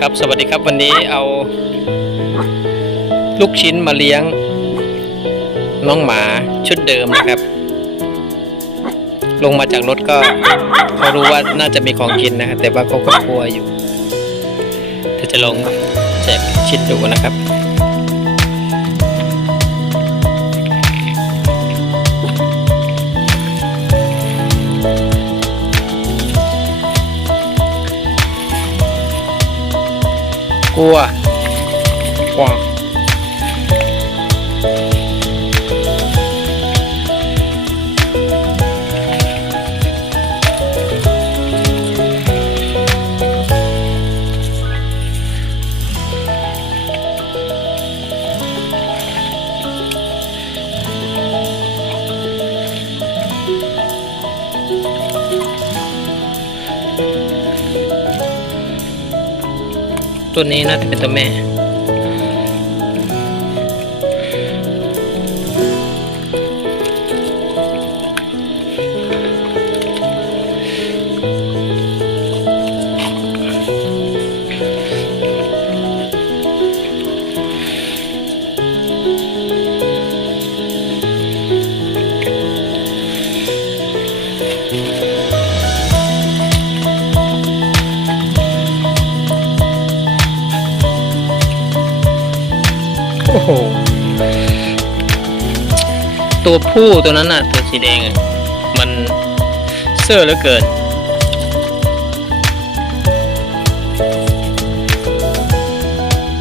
ครับสวัสดีครับวันนี้เอา ลูกชิ้นมาเลี้ยง น้องหมาชุดเดิมนะครับ ลงมาจากรถก็เขารู้ว่าน่าจะมีของกินนะครับแต่ว่าเขาก็กลัวอยู่เธอจะลงแจกชิ้นดูนะครับ กลัวกวาง ตัวนี้น่าจะเป็นตัวแม่ โอ้โห ตัวผู้ตัวนั้นน่ะ ตัวสีแดงอะมันเสื้อเหลือเกิน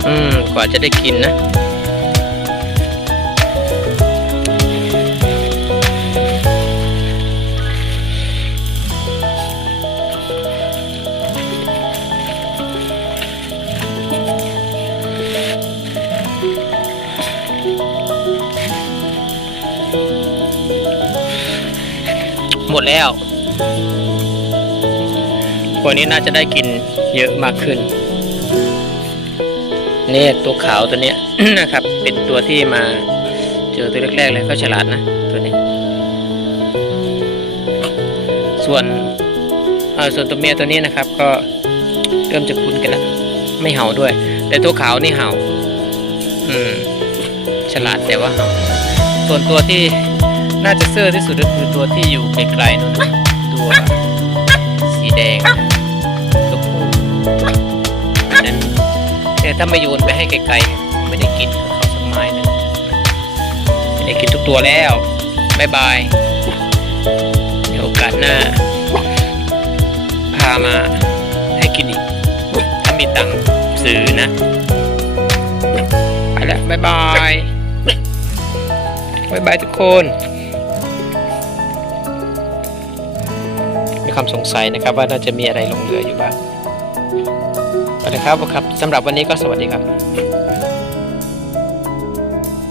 อืม กว่าจะได้กินนะ หมดแล้ว วันนี้น่าจะได้กินเยอะมากขึ้นนี่ตัวขาวตัวนี้นะครับ เป็นตัวที่มาเจอตัวแรกๆเลยก็ฉลาดนะตัวนี้ ส่วนส่วนตัวเมียตัวนี้นะครับ ก็เริ่มจะคุ้นกันแล้วไม่เห่าด้วย แต่ตัวขาวนี่เห่า อืม ฉลาดแต่ว่าเห่าส่วนตัวที่ น่าจะเซอร์ที่สุดก็คือตัวที่อยู่ไกลๆนู่นนะตัวสีแดงตัวผู้อันนั้นแต่ถ้าไม่โยนไปให้ไกลๆไม่ได้กินกับเขาสักไม้นึงไม่ได้กินทุกตัวแล้วบายบายเดี๋ยวโอกาสหน้า พามาให้กินอีก ถ้ามีตังค์ซื้อนะไปแล้วบายบายบายบายทุกคน ความสงสัยนะครับ ว่าน่าจะมีอะไรลงเหลืออยู่บ้างเอาละครับครับสำหรับวันนี้ก็สวัสดีครับ